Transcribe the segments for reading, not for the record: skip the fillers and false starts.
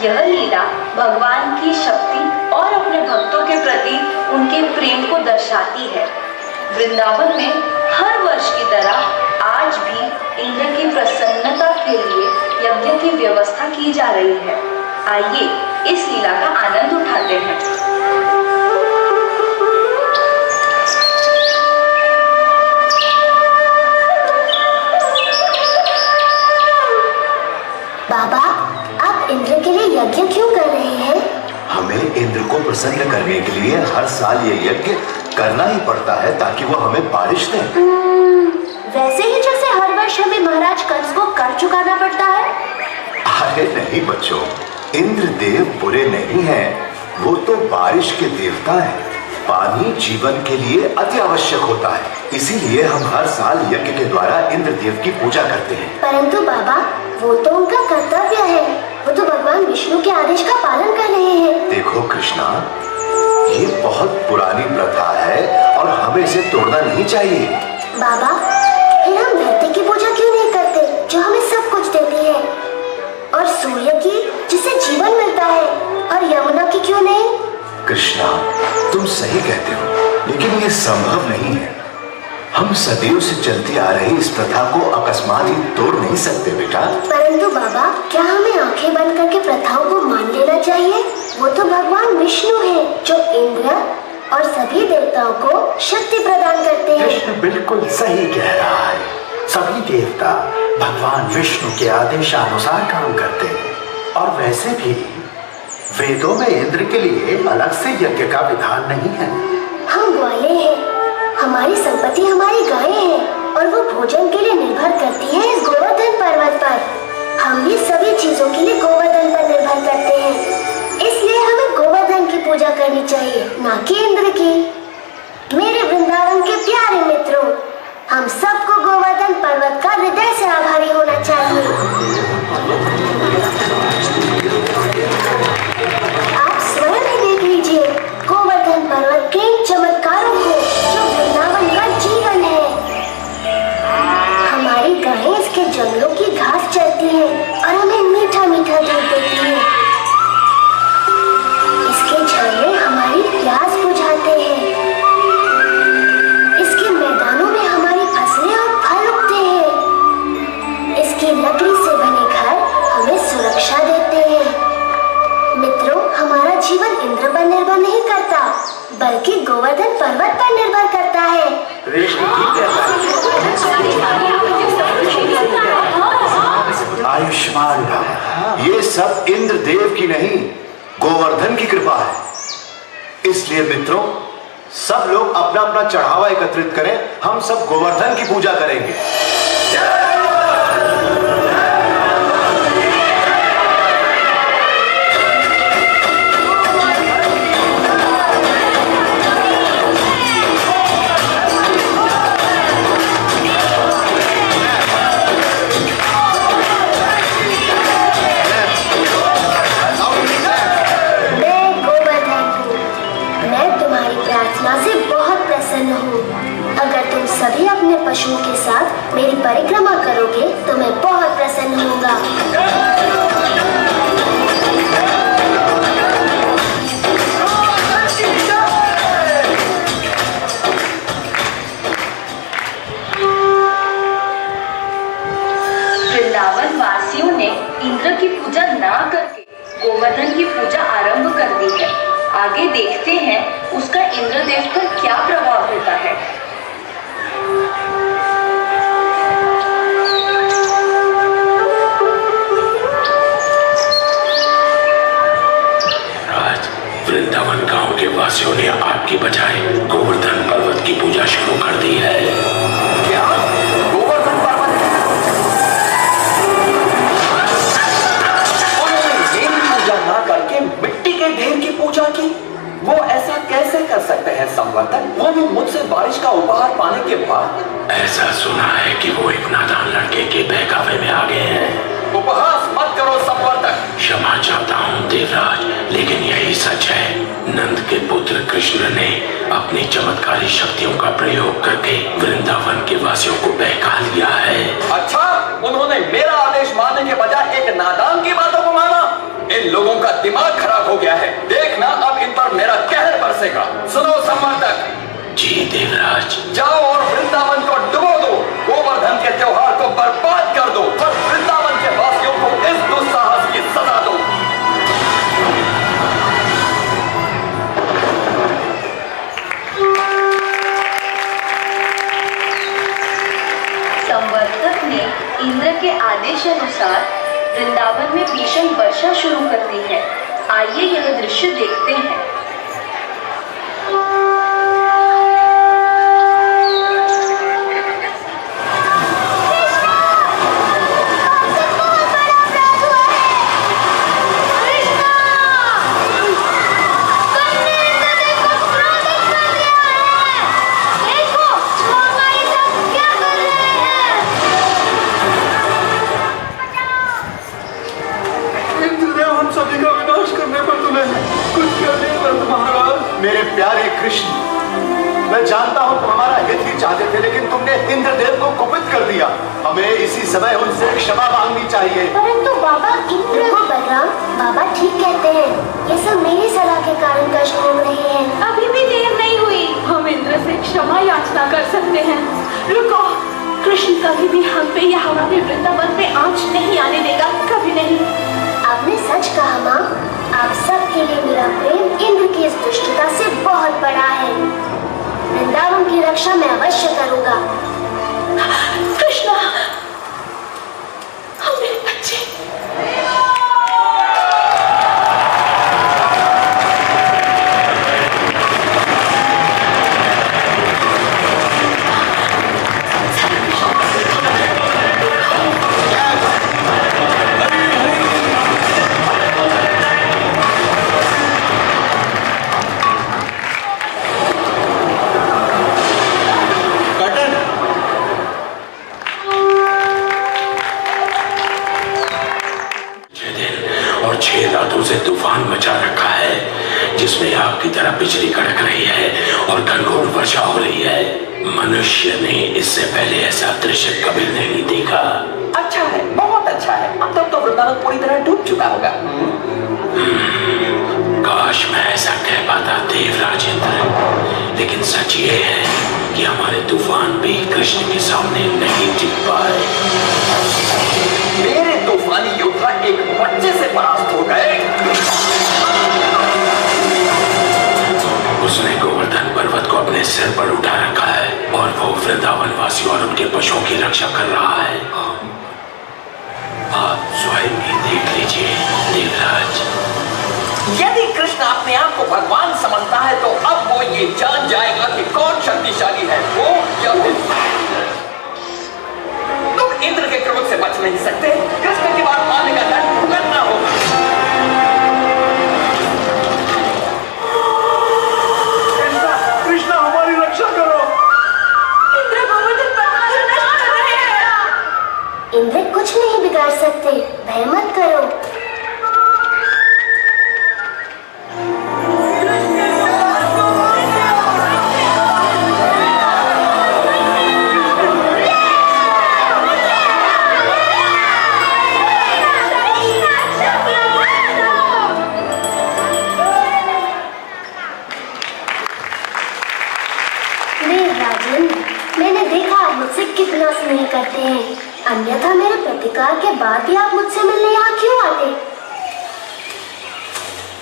यह लीला भगवान की शक्ति और अपने भक्तों के प्रति उनके प्रेम को दर्शाती है। वृंदावन में हर वर्ष की तरह आज भी इंद्र की प्रसन्नता के लिए यज्ञ की व्यवस्था की जा रही है। आइए इस लीला का आनंद उठाते हैं। बाबा, आप इंद्र के लिए यज्ञ क्यों कर रहे हैं? हमें इंद्र को प्रसन्न करने के लिए हर साल ये यज्ञ करना ही पड़ता है ताकि वो हमें बारिश दे। वैसे ही जैसे हर वर्ष हमें महाराज कंस को कर चुकाना पड़ता है। अरे नहीं बच्चों, इंद्र देव बुरे नहीं हैं, वो तो बारिश के देवता हैं। पानी जीवन के लिए अति आवश्यक होता है, इसीलिए हम हर साल यज्ञ के द्वारा इंद्र देव की पूजा करते हैं। परंतु बाबा, वो तो उनका कर्तव्य है, वो तो भगवान विष्णु के आदेश का पालन कर रहे हैं। देखो कृष्णा, ये बहुत पुरानी प्रथा है और हमें इसे तोड़ना नहीं चाहिए। बाबा, फिर हम धरती की पूजा क्यों नहीं करते जो हमें सब कुछ देती है, और सूर्य की जिसे जीवन मिलता है, और यमुना की क्यों नहीं? कृष्णा, तुम सही कहते हो, लेकिन ये संभव नहीं है। हम सदियों से चलती आ रही इस प्रथा को अकस्मात ही तोड़ नहीं सकते बेटा। परंतु बाबा, क्या हमें आंखें बंद करके प्रथाओं को मान लेना चाहिए? वो तो भगवान विष्णु हैं, जो इंद्र और सभी देवताओं को शक्ति प्रदान करते हैं। कृष्ण बिल्कुल सही कह रहा है। सभी देवता भगवान विष्णु के आदेशानुसार काम करते हैं, और वैसे भी वेदों में इंद्र के लिए अलग से यज्ञ का विधान नहीं है। हम ग्वाले हैं, हमारी संपत्ति हमारी गायें हैं, और वो भोजन के लिए निर्भर करती है इस गोवर्धन पर्वत पर। हम भी सभी चीजों के लिए गोवर्धन पर निर्भर करते हैं, इसलिए हमें गोवर्धन की पूजा करनी चाहिए, ना कि इंद्र की। मेरे वृंदावन के प्यारे मित्रों, हम सबको गोवर्धन पर्वत का हृदय से आभारी होना चाहिए। आप स्वयं ही देख लीजिए गोवर्धन पर्वत के इन चमत्कारों को, जो वृंदावन का जीवन है। हमारी गायें इसके जंगलों की घास चरती हैं और हमें मीठा मीठा दूध देती हैं। इसके झरने हमारी प्यास बुझाते हैं। इसके मैदानों में हमारी फसलें और फल उगते हैं। इसकी लकड़ी से बने घर हमें सुरक्षा देते हैं। मित्रों, हमारा जीवन इंद्र पर निर्भर नहीं करता, बल्कि गोवर्धन पर्वत पर निर्भर करता है। आयुष्मान भव। ये सब इंद्र देव की नहीं, गोवर्धन की कृपा है। इसलिए मित्रों, सब लोग अपना अपना चढ़ावा एकत्रित करें, हम सब गोवर्धन की पूजा करेंगे। से बहुत प्रसन्न हूँ। अगर तुम सभी अपने पशुओं के साथ मेरी परिक्रमा करोगे तो मैं बहुत प्रसन्न होऊंगा। वृंदावन वासियों ने इंद्र की पूजा ना करके गोवर्धन की पूजा आरंभ कर दी है। आगे देखते हैं उसका इंद्रदेव पर क्या प्रभाव होता है। राज, वृंदावन गांव के वासियों ने आपकी बजाय गोवर्धन पर्वत की पूजा शुरू कर दी है। क्या? गोवर्धन पर्वत? उन्होंने देव की पूजा ना करके मिट्टी के ढेर की पूजा की। वो ऐसा कैसे कर सकते हैं संवर्धन, वो भी मुझसे बारिश का उपहार पाने के बाद? ऐसा सुना है कि वो एक नादान लड़के के बहकावे में आ गए हैं। उपहास मत करो संवर्धन। क्षमा चाहता हूँ देवराज, लेकिन यही सच है। नंद के पुत्र कृष्ण ने अपनी चमत्कारी शक्तियों का प्रयोग करके वृंदावन के वासियों को बहका लिया है। अच्छा, उन्होंने मेरा आदेश मानने के बजाय एक नादान की बातों को माना। इन लोगों दिमाग खराब हो गया है। देखना अब इन पर मेरा कहर बरसेगा। सुनो संवर्धक। जी देवराज। जाओ और वृंदावन को डुबो दो, गोवर्धन के त्योहार को बर्बाद कर दो और वृंदावन के वासियों को इस दुस्साहस की सजा दो। संवर्धक ने इंद्र के आदेशानुसार वृंदावन में भीषण वर्षा शुरू कर दी है। आइए यह दृश्य देखते हैं। मेरे प्यारे कृष्ण, मैं जानता हूँ तुम हमारा हित ही चाहते थे, लेकिन तुमने इंद्रदेव को कुपित कर दिया। हमें इसी समय उनसे क्षमा मांगनी चाहिए। परंतु बाबा, देखो बलराम, बाबा ठीक कहते हैं। ये सब मेरी सलाह के कारण कष्ट हो रहे हैं। अभी भी देर नहीं हुई, हम इंद्र से क्षमा याचना कर सकते हैं। रुको, कृष्ण कभी भी हम पे या हमारे वृंदावन पे आंच नहीं आने देगा, कभी नहीं। आपने सच कहा माँ। आप सबके लिए मेरा प्रेम इंद्र की इस दुष्टता से बहुत बड़ा है। वृंदावन की रक्षा मैं अवश्य करूँगा। कृष्णा, हम मेरे बच्चे। से तूफान मचा रखा है, जिसमें आग की तरह बिजली कड़क रही है और घनघोर वर्षा हो रही है। मनुष्य ने इससे पहले ऐसा दृश्य कभी नहीं देखा। अच्छा है, बहुत अच्छा है। अब तक तो वृंदावन पूरी तरह डूब चुका होगा। काश मैं ऐसा कह पाता देवराज इंद्र, लेकिन सच ये है कि हमारे तूफान भी कृष्ण के सामने नहीं टिक पाए। मेरे तूफानी योद्धा एक बच्चे से परास्त हो गए। उसने गोवर्धन पर्वत को अपने सिर पर उठा रखा है और वो वृंदावन वासियों और उनके पशुओं की रक्षा कर रहा है। आप स्वयं ही देख लीजिए देवराज। यदि कृष्ण अपने आप को भगवान समझता है तो अब वो ये जान जाएगा कि कौन शक्तिशाली है, वो या फिर तुम इंद्र के क्रोध से बच नहीं सकते। कृष्ण की बात मानने का दंड भुगतना होगा। कृष्ण हमारी रक्षा करो। इंद्र गोवर्धन पर्वत को नष्ट कर रहे हैं। इंद्र कुछ नहीं बिगाड़ सकते, भय मत करो। मैंने देखा आप मुझसे कितना स्नेह करते हैं, अन्यथा मेरे प्रतिकार के बाद भी आप मुझसे मिलने यहाँ क्यों आते?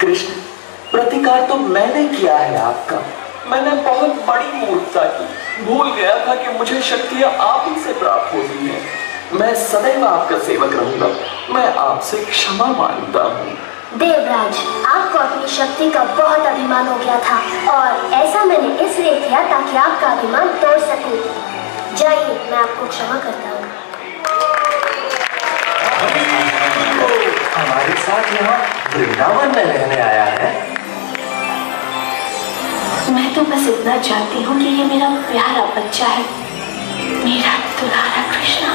कृष्ण, प्रतिकार तो मैंने किया है आपका। मैंने बहुत बड़ी मूर्खता की। भूल गया था कि मुझे शक्तियाँ आप ही से प्राप्त होती हैं। मैं सदैव आपका सेवक रहूंगा। मैं आपसे क्षमा मांगता हूँ। देवराज, आपको अपनी शक्ति का बहुत अभिमान हो गया था और ऐसा मैंने इसलिए किया ताकि आपका अभिमान तोड़ सकूं। जाइए, मैं आपको क्षमा करता हूँ। हमारे साथ यहाँ वृंदावन में रहने आया है। मैं तो बस इतना जानती हूँ कि ये मेरा प्यारा बच्चा है, मेरा दुलारा कृष्णा।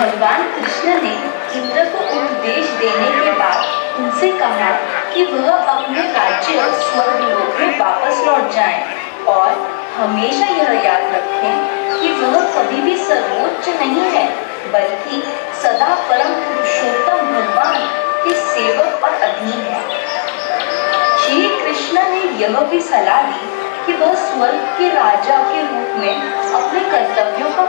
भगवान कृष्ण ने इंद्र को उपदेश देने के बाद उनसे कहा कि वह अपने राज्य स्वर्गलोक में वापस लौट जाएं और हमेशा यह याद रखें कि वह कभी भी सर्वोच्च नहीं है, बल्कि सदा परम पुरुषोत्तम भगवान के सेवक और अधीन है। श्री कृष्ण ने यह भी सलाह दी कि वह स्वर्ग के राजा के रूप में अपने कर्तव्यों का